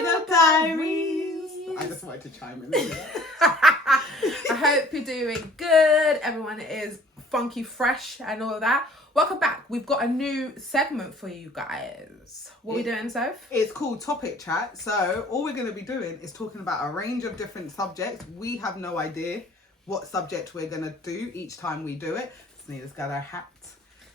Bridal Diaries. I just wanted to chime in. I hope you're doing good. Everyone is funky, fresh, and all of that. Welcome back. We've got a new segment for you guys. What are we doing, Soph? It's called Topic Chat. So all we're going to be doing is talking about a range of different subjects. We have no idea what subject we're going to do each time we do it. Snea's got her hat.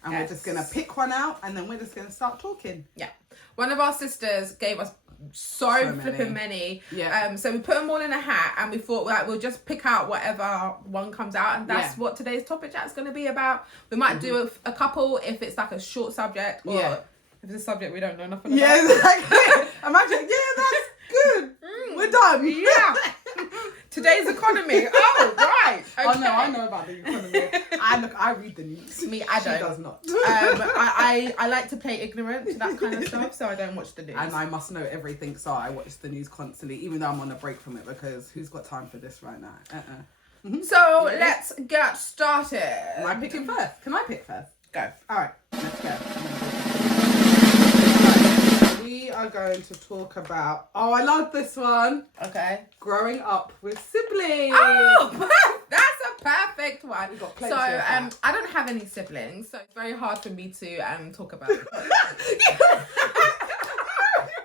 And we're just going to pick one out and then we're just going to start talking. Yeah. One of our sisters gave us so flipping many. Yeah. So we put them all in a hat and we thought like we'll just pick out whatever one comes out, and that's what today's topic chat is going to be about. We might do a couple if it's like a short subject, or if it's a subject we don't know nothing about. Yeah, exactly. Imagine, that's good. We're done. Yeah. Today's economy. Oh, right. Okay. Oh, no, I know about the economy. I read the news. Me, I don't. She does not. I like to play ignorant to that kind of stuff, so I don't watch the news. And I must know everything, so I watch the news constantly, even though I'm on a break from it, because who's got time for this right now? So let's get started. Am I picking first? Can I pick first? Go. All right, let's go. We are going to talk about, I love this one. Okay. Growing up with siblings. Oh, that's a perfect one. We've got So, plenty of that. I don't have any siblings, so it's very hard for me to talk about it. You're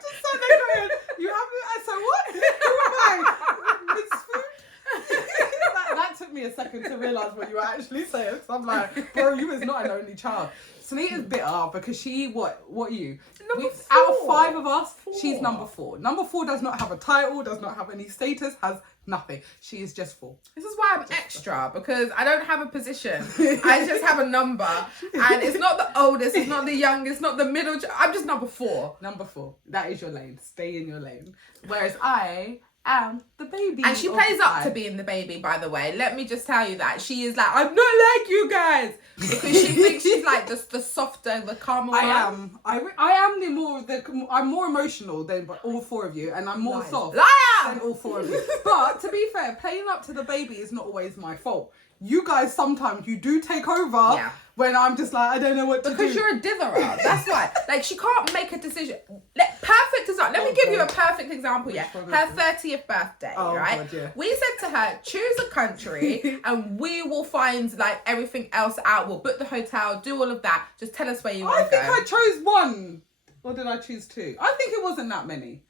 just so ignorant. You haven't, so what? Who am I? It's food. that took me a second to realise what you were actually saying. So I'm like, bro, you is not an only child. Sunita's bitter because she, what are you? Number 4. Out of 5 of us, she's number 4. Number 4 does not have a title, does not have any status, has nothing. She is just 4. This is why I'm extra, because I don't have a position. I just have a number. And it's not the oldest, it's not the youngest, not the middle. I'm just number 4. Number 4. That is your lane. Stay in your lane. Whereas I am the baby. And she plays up to being the baby, by the way. Let me just tell you that. She is like, I'm not like you guys. Because she thinks she's like just the softer, the calmer one. I'm more emotional than all 4 of you, and I'm more soft Liar! than all 4 of you. But to be fair, playing up to the baby is not always my fault. You guys sometimes you do take over when I'm just like, I don't know what to do. Because you're a ditherer. That's why. Like, she can't make a decision. Perfect example. Let me give you a perfect example. Her 30th birthday, right? God, yeah. We said to her, choose a country and we will find like everything else out. We'll book the hotel, do all of that. Just tell us where you want to go. I think I chose 1. Or did I choose 2? I think it wasn't that many.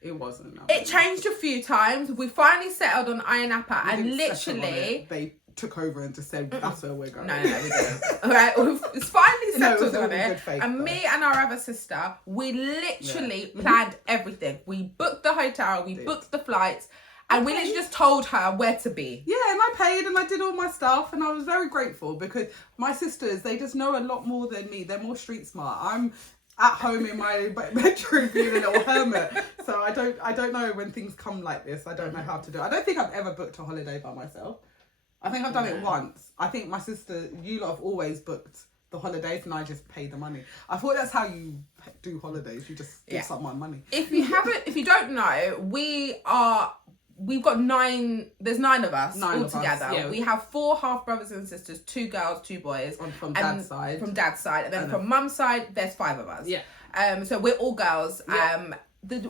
It wasn't that many. It changed a few times. We finally settled on Ayia Napa, and literally they took over and just said, that's where we're going. No, we didn't. All right, it's finally settled on it. Faith, and me and our other sister, we literally planned everything. We booked the hotel, we booked the flights, and we literally just told her where to be. Yeah, and I paid and I did all my stuff, and I was very grateful because my sisters, they just know a lot more than me. They're more street smart. I'm at home in my bedroom being a little hermit, so I don't know when things come like this. I don't know how to do it. I don't think I've ever booked a holiday by myself. I think I've done it once. I think my sister, you lot have always booked the holidays and I just pay the money. I thought that's how you do holidays. You just give someone money. If you don't know, we've got 9, there's 9 of us all together. Yeah. We have 4 half brothers and sisters, 2 girls, 2 boys. From dad's side. From dad's side. And then from mum's side, there's 5 of us. Yeah. So we're all girls. Yeah.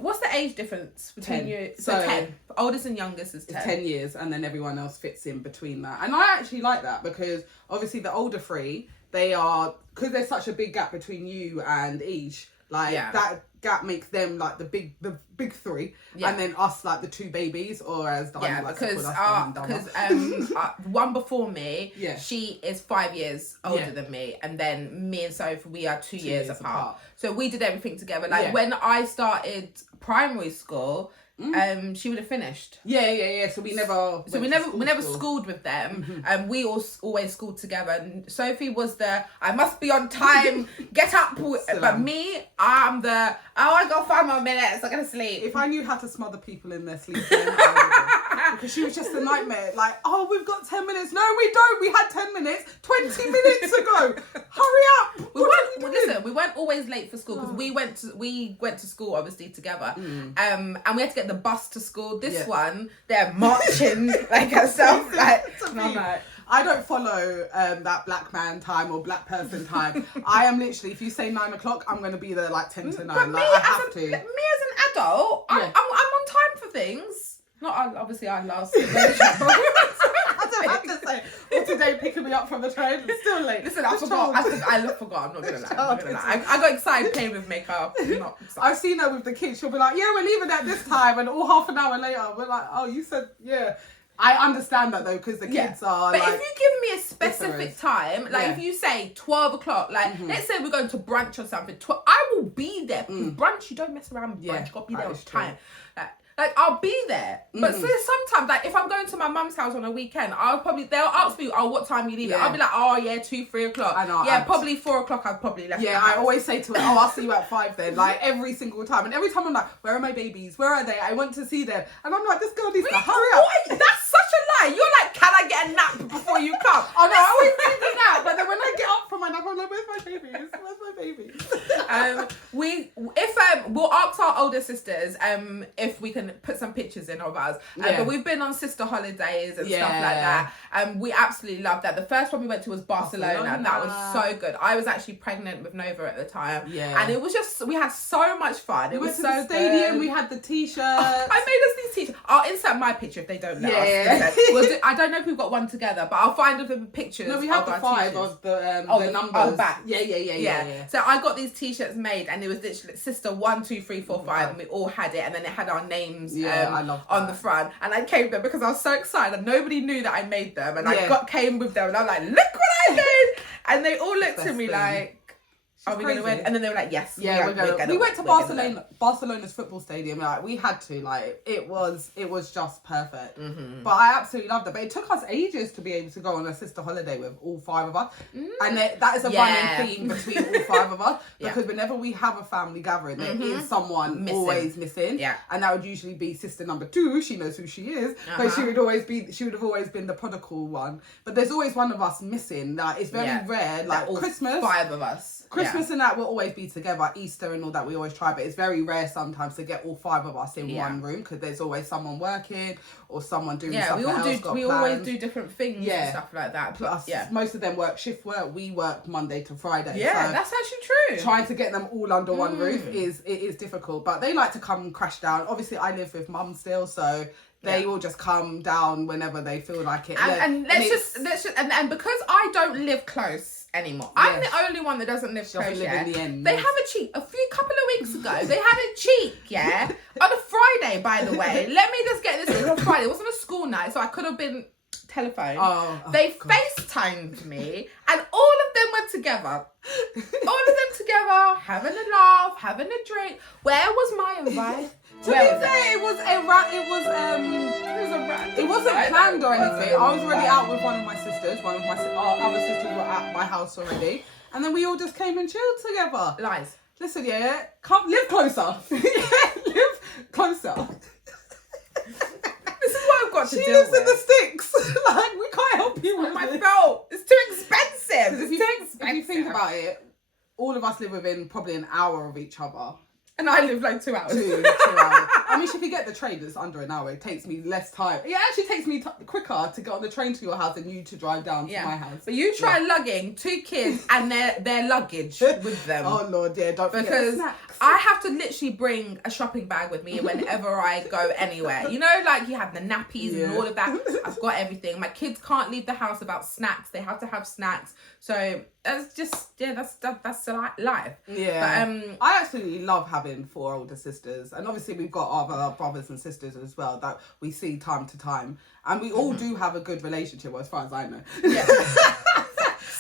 What's the age difference between 10. you? So 10. Oldest and youngest is 10. It's 10 years, and then everyone else fits in between that. And I actually like that because obviously the older 3, they are, because there's such a big gap between you and Ish, like that gap makes them like the big 3, and then us like the 2 babies, or as Diana likes to call us, because one before me, she is 5 years older than me, and then me and Sophie, we are 2 years apart. So we did everything together. Like when I started primary school, she would have finished. So we never schooled with them. We always schooled together. And Sophie was the I must be on time, get up. But me, I'm the I got 5 more minutes. I'm gonna sleep. If I knew how to smother people in their sleep, then I Because she was just a nightmare. Like, oh, we've got 10 minutes. No, we don't. We had 10 minutes 20 minutes ago. Hurry up. We weren't always late for school because we went to school obviously together. And we had to get the bus to school. This one, they're marching like herself. Like, and I'm like, I don't follow that black man time or black person time. I am literally, if you say 9 o'clock, I'm going to be there like 10 to 9. But like, I have to. Me as an adult, I'm on time for things. Not obviously I last. I don't have to say, or today picking me up from the train, it's still late. Listen, I forgot. I forgot. I'm not gonna lie. I got excited playing with makeup. I've seen her with the kids. She'll be like, "Yeah, we're leaving at this time," and all half an hour later, we're like, "Oh, you said yeah." I understand that though, because the kids are. But like, if you give me a specific time, like if you say 12 o'clock, like let's say we're going to brunch or something, I will be there. Brunch, you don't mess around with brunch. You got to be there on time. Like I'll be there, but sometimes, like if I'm going to my mum's house on a weekend, they'll ask me, "Oh, what time are you leaving?" I'll be like, "Oh, yeah, 2-3 o'clock." I know. Yeah, probably 4 o'clock. I've probably left. Yeah, I always say to her, "Oh, I'll see you at 5 then." Like every single time, and every time I'm like, "Where are my babies? Where are they? I want to see them." And I'm like, "This girl needs to hurry up." That's such a lie. You're like, "Can I get a nap before you come?" Oh no, I always need a nap, but then when I get up from my nap, I'm like, "Where's my babies? Where's my babies?" We'll ask our older sisters if we can put some pictures in of us. But we've been on sister holidays and stuff like that. We absolutely love that. The first one we went to was Barcelona. That was so good. I was actually pregnant with Nova at the time. Yeah. And it was just, we had so much fun. It was so to the stadium, good. we had the t-shirts. I made us these t-shirts. I'll insert my picture if they don't know us. I don't know if we've got one together, but I'll find the pictures. No, we have the 5 of the numbers. Oh, back. Yeah. So I got these t-shirts made and it was literally sister 1, 2, 3, 4, 5 and we all had it and then it had our names I love on the front. And I came there because I was so excited and nobody knew that I made them and I came with them and I'm like, look what I did! And they all looked at me like, are we going to win? And then they were like, yes. Yeah, we're going to. We went to Barcelona's football stadium. Like we had to. Like it was just perfect. But I absolutely loved it. But it took us ages to be able to go on a sister holiday with all 5 of us. And that is a running theme between all 5 of us because whenever we have a family gathering, there is someone always missing. Yeah. And that would usually be sister number 2. She knows who she is, but she would have always been the prodigal one. But there's always one of us missing. Like it's very rare. Like Christmas, 5 of us. Christmas and that will always be together. Easter and all that we always try, but it's very rare sometimes to get all 5 of us in one room because there's always someone working or someone doing something else. We always do different things and stuff like that. Plus, most of them work shift work. We work Monday to Friday. Yeah, so that's actually true. Trying to get them all under one roof is difficult, but they like to come and crash down. Obviously, I live with mum still, so. They all just come down whenever they feel like it. And because I don't live close anymore. I'm the only one that doesn't live close yet. In the end. They have a cheek. A couple of weeks ago, they had a cheek, on a Friday, by the way. Let me just get this. It was a Friday. It wasn't a school night, so I could have been telephoned. They FaceTimed me, and all of them were together. Having a laugh, having a drink. Where was my invite? To be fair, it wasn't planned or anything. I was already out with one of my sisters. Our other sisters were at my house already, and then we all just came and chilled together. Lies. Listen, come live closer. Live closer. This is what I've got to deal with. She lives in the sticks. Like we can't help you with my belt. It's too expensive. If you think about it, all of us live within probably an hour of each other. And I live like 2 hours. 2 hours. I mean, if you get the train, it's under an hour. It takes me less time. It actually takes me quicker to get on the train to your house than you to drive down to my house. But you try lugging 2 kids and their luggage with them. Oh Lord, don't forget the snacks. I have to literally bring a shopping bag with me whenever I go anywhere. You know, like you have the nappies and all of that. I've got everything. My kids can't leave the house without snacks. They have to have snacks. So that's just that's life. Yeah. But, I absolutely love having 4 older sisters, and obviously we've got other brothers and sisters as well that we see time to time, and we all do have a good relationship, as far as I know. Yeah.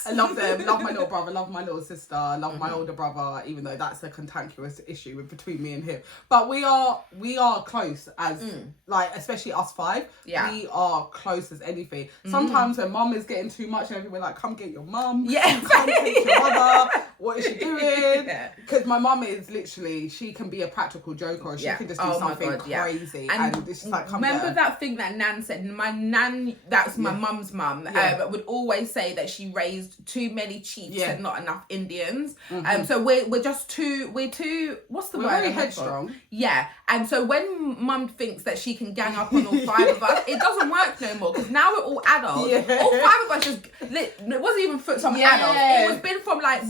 I love them, love my little brother, love my little sister, love my older brother, even though that's a cantankerous issue between me and him. But we are close as like, especially us five. Yeah. We are close as anything. Sometimes when mum is getting too much, and we're like, come get your mum. Yeah. Come get your mother. What is she doing? Because my mum is literally, she can be a practical joker, or she can just do something crazy. And it's just like, come remember that thing that Nan said? My Nan, that's my mum's mum, would always say that she raised too many chiefs and not enough Indians. So we're too, what's the word? Very headstrong. Yeah. And so when mum thinks that she can gang up on all five of us, it doesn't work no more, because now we're all adults. Yeah. All five of us just, it wasn't even for some adults. It was been from like,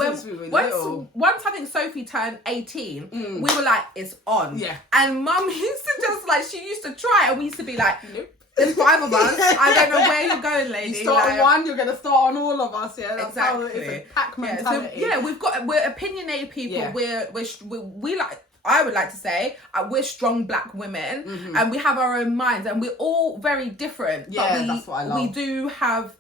once I think Sophie turned 18, we were like, it's on. Yeah. And mum used to just like, she used to try, and we used to be like, nope. There's five of us. I don't know where you're going, lady. You start on one, you're gonna start on all of us. Yeah, that's exactly. How it's a pack mentality. So, we're opinionated people. Yeah. We like. I would like to say we're strong black women, and we have our own minds, and we're all very different. Yeah, but that's what I love. We do have.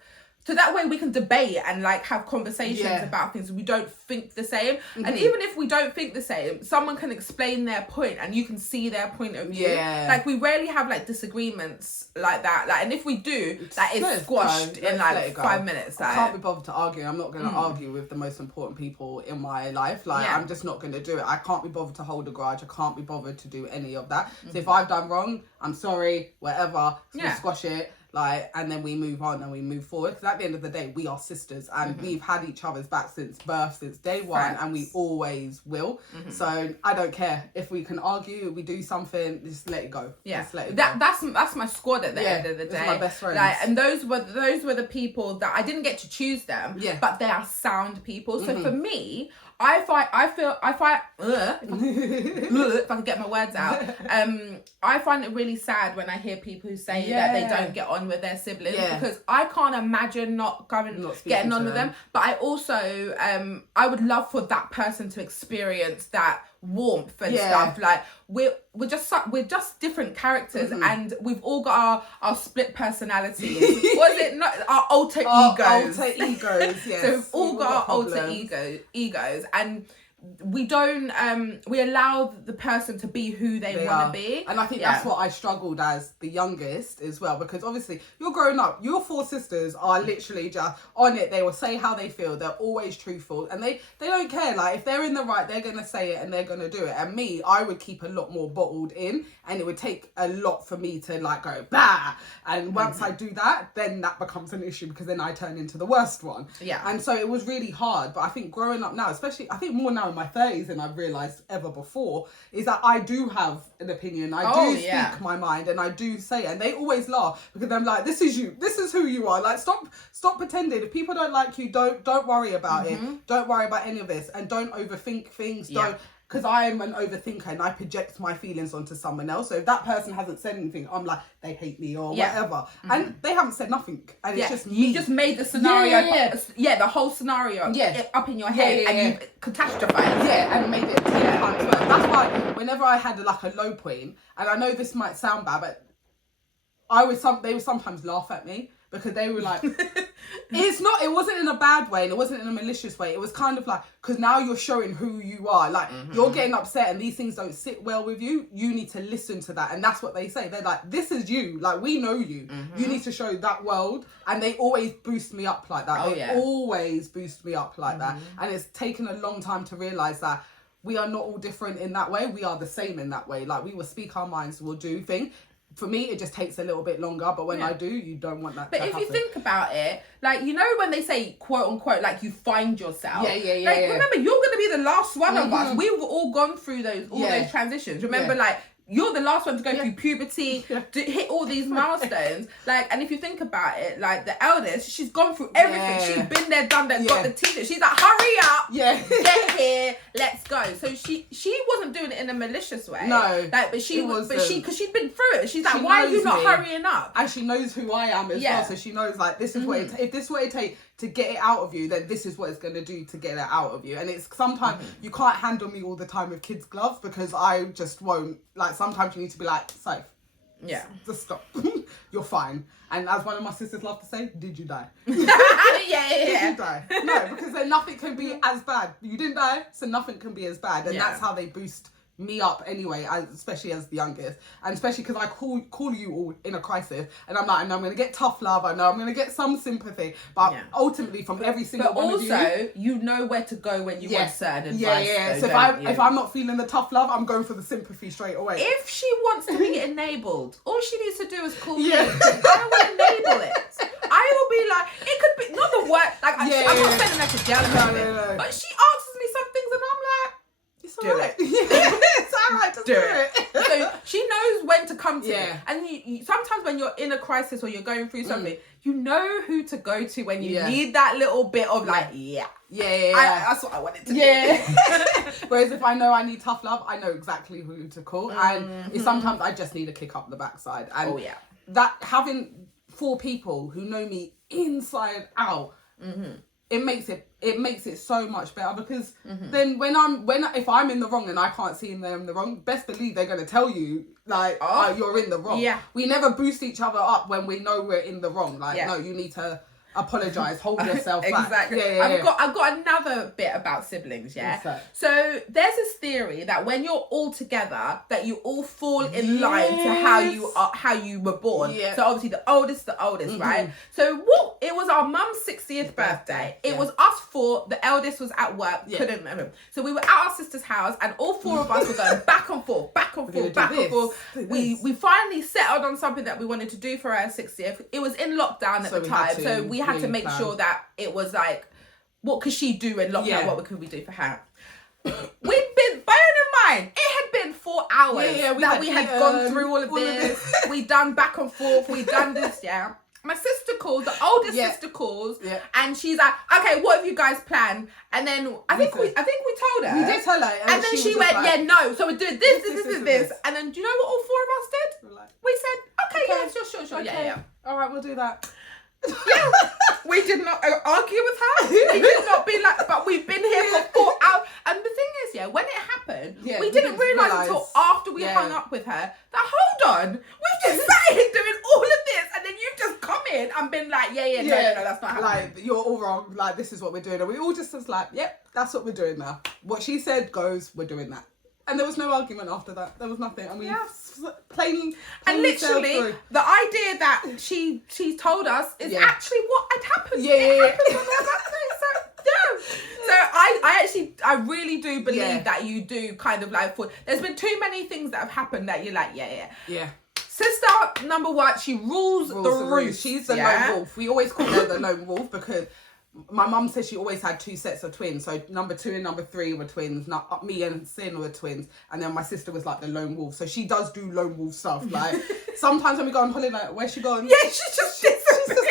So that way we can debate and like have conversations about things. We don't think the same. And even if we don't think the same, someone can explain their point and you can see their point of view. Yeah. Like we rarely have like disagreements like that. Like, and if we do, that is squashed in like 5 minutes. Like. I can't be bothered to argue. I'm not going to argue with the most important people in my life. Like I'm just not going to do it. I can't be bothered to hold a grudge. I can't be bothered to do any of that. So if I've done wrong, I'm sorry, whatever. So we squash it. Like, and then we move on and we move forward, because at the end of the day we are sisters, and we've had each other's back since birth, since day one, and we always will. So I don't care if we can argue, we do something, just let it go. Just let it go. That's my squad at the end of the day. My best friends. Like, and those were the people that I didn't get to choose them, but they are sound people. So for me, if I can get my words out, I find it really sad when I hear people who say that they don't get on with their siblings, because I can't imagine getting on with them. But I also, I would love for that person to experience that warmth and stuff. Like we're just different characters, and we've all got our split personalities. Was it not our alter egos? Alter egos, yes. So we've all got our alter egos, and we don't we allow the person to be who they want to be. And I think that's what I struggled as the youngest as well, because obviously you're growing up, your four sisters are literally just on it. They will say how they feel, they're always truthful, and they don't care. Like if they're in the right, they're gonna say it and they're gonna do it. And me, I would keep a lot more bottled in, and it would take a lot for me to like go bah. And once I do that, then that becomes an issue, because then I turn into the worst one. And so it was really hard. But I think growing up now, especially I think more now in my 30s than I've realised ever before, is that I do have an opinion. I do speak my mind, and I do say it. And they always laugh, because I'm like, this is you, this is who you are. Like stop pretending. If people don't like you, don't worry about it. Don't worry about any of this, and don't overthink things. Don't, because I'm an overthinker and I project my feelings onto someone else. So if that person hasn't said anything, I'm like, they hate me or whatever. And they haven't said nothing. And it's just me. You just made the scenario, the whole scenario up in your head, and you catastrophized. And made it 10 times worse. That's why whenever I had like a low point, and I know this might sound bad, but they would sometimes laugh at me, because they were like, it wasn't in a bad way, and it wasn't in a malicious way. It was kind of like, because now you're showing who you are. Like, you're getting upset and these things don't sit well with you. You need to listen to that. And that's what they say. They're like, this is you. Like, we know you. You need to show that world. And they always boost me up like that. They always boost me up like that. And it's taken a long time to realise that we are not all different in that way. We are the same in that way. Like, we will speak our minds, we'll do things. For me, it just takes a little bit longer, but when I do, you don't want that to happen. But if you think about it, like, you know when they say, quote unquote, like, you find yourself. Remember, you're going to be the last one of us. We've all gone through those transitions. Remember, like, you're the last one to go through puberty, to hit all these milestones. Like, and if you think about it, like, the eldest, she's gone through everything. She's been there, done that, got the t-shirt. She's like, hurry up, get here, let's go. So she wasn't doing it in a malicious way. No, like, because she'd been through it. She's like, why are you not hurrying up? And she knows who I am as well. So she knows, like, this is what if this is what it takes to get it out of you, then this is what it's going to do to get it out of you. And it's sometimes you can't handle me all the time with kids' gloves, because I just won't. Like, sometimes you need to be like, Soph, Yeah. Just stop. You're fine. And as one of my sisters love to say, did you die? Yeah. Did you die? No, because then nothing can be as bad. You didn't die, so nothing can be as bad. And that's how they boost me up anyway, especially as the youngest, and especially because I call you all in a crisis, and I'm like, I know I'm going to get tough love, I know I'm going to get some sympathy, but ultimately from every single one of you. But also, you know where to go when you want certain advice. Yeah. So if I'm not feeling the tough love, I'm going for the sympathy straight away. If she wants to be enabled, all she needs to do is call me. I will enable it. I will be like, it could be, not the word, like, I'm not saying that to jealous, no. But she asks me some things and I'm like, it's alright. It's alright, just do it. So she knows when to come to me. And you, sometimes when you're in a crisis or you're going through something, you know who to go to when you need that little bit of like, that's what I wanted to do. Whereas if I know I need tough love, I know exactly who to call. And sometimes I just need a kick up the backside. And that having 4 people who know me inside out, it makes it so much better, because then if I'm in the wrong and I can't see them in the wrong, best believe they're going to tell you like, you're in the wrong. We never boost each other up when we know we're in the wrong. Like, no, you need to apologize, hold yourself back. Exactly. I've got another bit about siblings. So there's this theory that when you're all together, that you all fall in line to how you were born. So obviously the oldest, right? So it was our mum's 60th birthday. It was us 4. The eldest was at work, couldn't remember. So we were at our sister's house, and all 4 of us were going back and forth. We finally settled on something that we wanted to do for our 60th. It was in lockdown at the time, so we had to make sure that it was like, what could she do in lockdown? What could we do for her? We'd been, bearing in mind, it had been 4 hours that we had gone through all of this. We'd done back and forth. We'd done this, My sister calls, the oldest sister calls, and she's like, "Okay, what have you guys planned?" And then I think we told her. We did tell her, and then she went, like, no. So we're doing this. And then do you know what all 4 of us did? We said, okay, sure, okay. All right, we'll do that. We did not argue with her. We did not be like, but we've been here for 4 hours. And the thing is, when it happened, we didn't realise until after we hung up with her that, hold on, we've just sat here doing all of this, and then you've just come in and been like, no, that's not happening. Like, you're all wrong. Like, this is what we're doing. And we all just was like, yep, that's what we're doing now. What she said goes, we're doing that. And there was no argument after that. There was nothing. I mean, plain and literally, the idea that she told us is actually what had happened. So I really do believe that you do kind of like, there's been too many things that have happened that you're like, Sister number 1, she rules the roost. She's the lone wolf. We always call her the lone wolf because my mum said she always had 2 sets of twins. So number 2 and number 3 were twins. Now me and Sin were twins, and then my sister was like the lone wolf. So she does do lone wolf stuff. Like sometimes when we go on holiday, like, where's she gone? She's just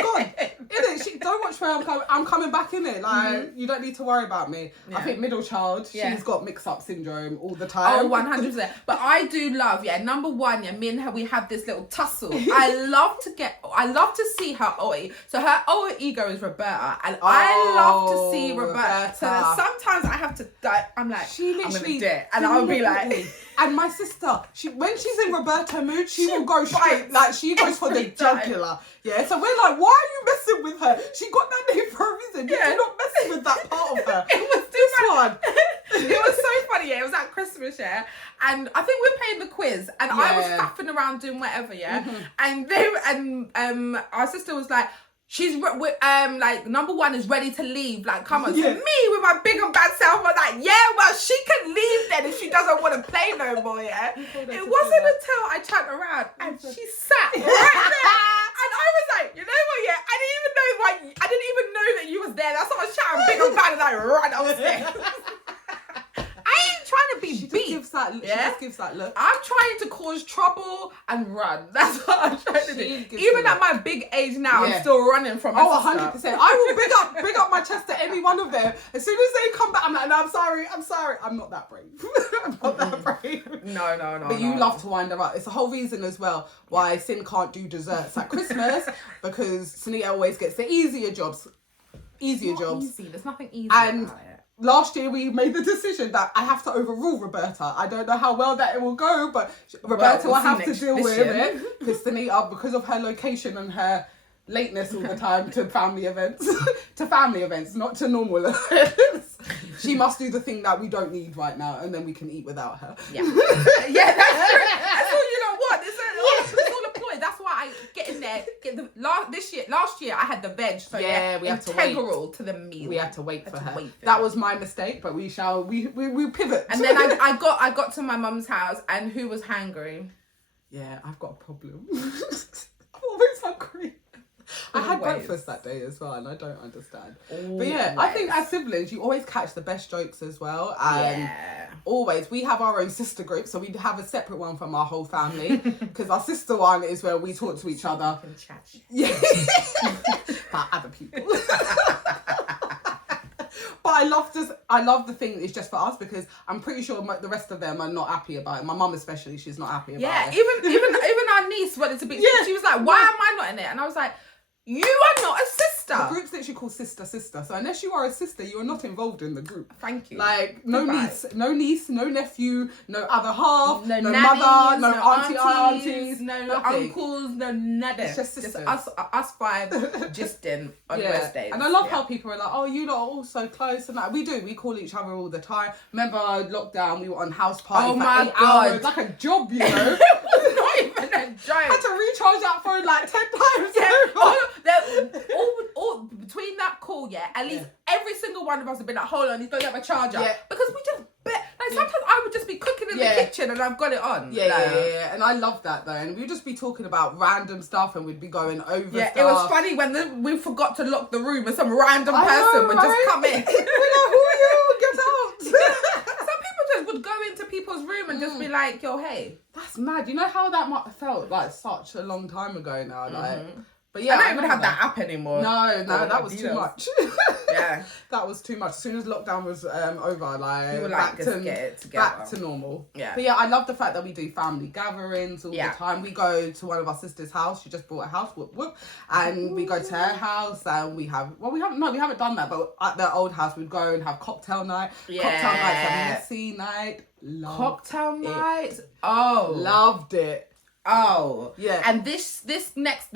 gone. Innit? Don't watch where I'm coming back in it. Like you don't need to worry about me. I think middle child, she's got mix-up syndrome all the time. Oh, 100%. But I do love, number 1, me and her, we have this little tussle. I love to see her alter. So her alter ego is Roberta, and I love to see Roberta. So sometimes I have to die. I'm like, she literally I'm dead, and I'll be like. And my sister, when she's in Roberta mood, she will go straight, like she goes for the jugular. So we're like, why are you messing with her? She got that name for a reason. You're not messing with that part of her. It was this one. It was so funny. It was at Christmas, and I think we were playing the quiz, and I was faffing around doing whatever, and our sister was like, she's like number 1 is ready to leave. Like, come on. So me with my big and bad self, I was like, well, she can leave then if she doesn't want to play no more. It wasn't until I turned around and she sat right there, and I was like, you know what? I didn't even know that you was there. That's why I was shouting big and bad, and I ran upstairs. I ain't trying to be beat. She just gives that look. I'm trying to cause trouble and run. That's what I'm trying to do. Even at my big age now, I'm still running from my sister. 100%. I will big up my chest to any one of them. As soon as they come back, I'm like, no, I'm sorry. I'm not that brave. I'm not that brave. No. But you love to wind her up. It's the whole reason as well why Sin can't do desserts at Christmas, because Sunita always gets the easier jobs. Easy. There's nothing easy about it. last year we made the decision that I have to overrule Roberta. I don't know how well that it will go, but Roberta will have to deal with it. Christina, because of her location and her lateness all the time to family events, not to normal events. She must do the thing that we don't need right now, and then we can eat without her. Yeah, yeah, that's true. That's all you know what. It's all a ploy. That's why I get in there. Last year I had the veg, so yeah, we have to wait. Integral to the meal. We had to wait for her. That was my mistake, but we pivot. And then I got to my mum's house, and who was hangry? Yeah, I've got a problem. I'm always hungry. I had breakfast that day as well, and I don't understand. But yeah, I think as siblings, you always catch the best jokes as well. And always, we have our own sister group, so we have a separate one from our whole family. Because our sister one is where we talk to each other. Yeah. About other people. But I love the thing it's just for us, because I'm pretty sure the rest of them are not happy about it. My mum especially, she's not happy about it. Yeah, even our niece wanted to be. Yeah. She was like, "Why am I not in it?" And I was like, "You are not a sister." The group's literally called sister. So unless you are a sister, you are not involved in the group. Thank you. Like no niece, no nephew, no other half, no nannies, mother, no aunties, no uncles, no nada. It's just sisters. Us five gisting on Wednesdays. And I love how people are like, "Oh, you lot are all so close," and like we do. We call each other all the time. Remember lockdown? We were on house parties for 8 hours, like a job, you know. It was not even a joke. I had to recharge that phone like 10 times. All between that call, at least every single one of us have been like, "Hold on, he's going to have a charger," because we just sometimes I would just be cooking in the kitchen and I've got it on. Yeah. And I love that though. And we'd just be talking about random stuff, and we'd be going over stuff. It was funny when we forgot to lock the room and some random person would just come in. We're like, "Who are you? Get out!" Some people just would go into people's room and just be like, "Yo, hey." That's mad. You know how that felt like such a long time ago now, like. But I don't even have that app anymore. No, that was too much. Yeah, that was too much. As soon as lockdown was over, like we were back to normal. Yeah. But yeah, I love the fact that we do family gatherings all the time. We go to one of our sister's house. She just bought a house, and we go to her house, and we haven't done that. But at their old house, we'd go and have cocktail night. Yeah. Cocktail nights, messy night. Cocktail nights. Oh, loved it. Oh yeah, and the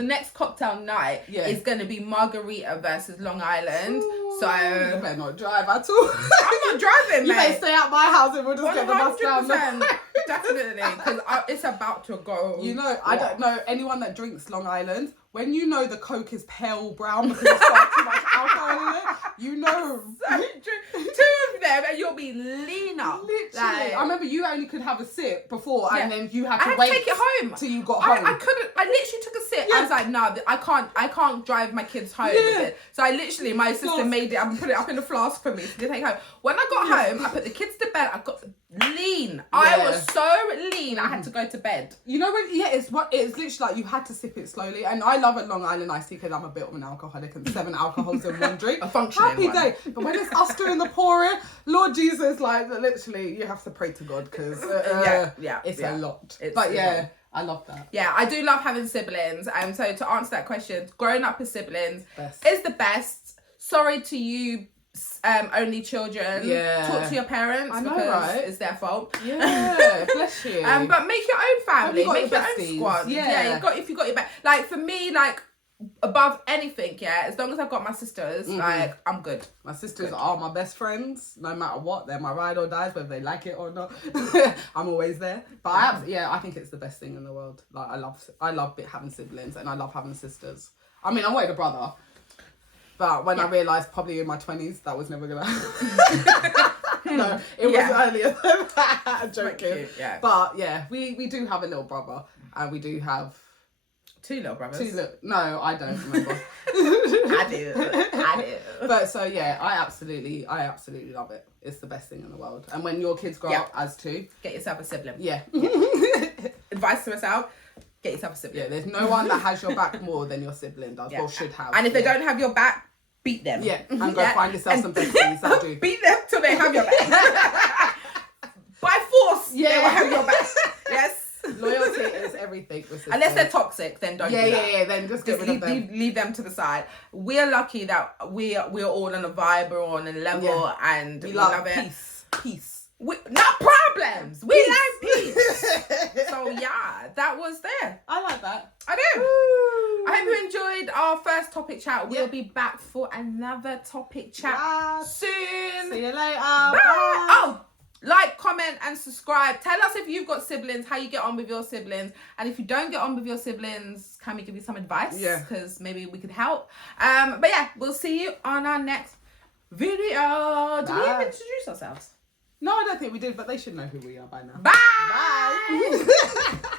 next cocktail night is going to be Margarita versus Long Island. Ooh, so you better not drive at all. I'm not driving, You better stay at my house and we'll just get the bus down there. Definitely, because it's about to go. You know, I don't know anyone that drinks Long Island. When you know the Coke is pale brown because it's got too much alcohol in it, you know. So true. 2 of them and you'll be lean up. Literally. I remember you only could have a sip before and then you had to wait take it home till you got home. I couldn't. I literally took a sip. I was like, no, I can't drive my kids home with it. So my sister made it and put it up in the flask for me to take home. When I got home, I put the kids to bed. I got lean. I was so lean. I had to go to bed. You know when? Yeah, it's literally like you had to sip it slowly. And I love it Long Island iced tea because I'm a bit of an alcoholic and 7 alcohols in one drink. A functioning happy one. Day. But when it's us doing the pouring, Lord Jesus, like literally, you have to pray to God because it's a lot. I love that. Yeah, I do love having siblings. And so to answer that question, growing up with siblings is the best. Sorry to you, only children. Yeah. Talk to your parents because it's their fault. Yeah, bless you. But make your own family. Make your own squad. Yeah. If you got your back. Like for me, like above anything, as long as I've got my sisters, like I'm good. My sisters are my best friends, no matter what. They're my ride or dies, whether they like it or not. I'm always there. But I think it's the best thing in the world. Like I love having siblings and I love having sisters. I mean, I wanted a brother, but when I realised probably in my 20s that was never gonna happen. No, it was earlier than that. I'm joking. Yeah. But yeah, we do have a little brother and we do have 2 little brothers. No, I don't remember. I do. But so yeah, I absolutely love it. It's the best thing in the world. And when your kids grow up as 2, get yourself a sibling. Yeah. Advice to myself: get yourself a sibling. Yeah, there's no one that has your back more than your sibling does or should have. And if they don't have your back, beat them. Yeah, and go find yourself some besties that do. Beat them till they have your back. By force, they will have your back. Yes. Loyalty is everything with sisters. Unless they're toxic, then don't do that. Yeah. Then just get rid of them. Leave them to the side. We're lucky that we're all on a vibe, we're on a level, and we love it. Peace. Not problems. We like peace. So yeah, that was there. I like that. I do. Woo. I hope you enjoyed our first topic chat. We'll be back for another topic chat soon. See you later. Bye. Oh, like, comment, and subscribe. Tell us if you've got siblings, how you get on with your siblings, and if you don't get on with your siblings, can we give you some advice? Yeah. Because maybe we could help. But yeah, we'll see you on our next video. Do we even introduce ourselves? No, I don't think we did, but they should know who we are by now. Bye. Bye.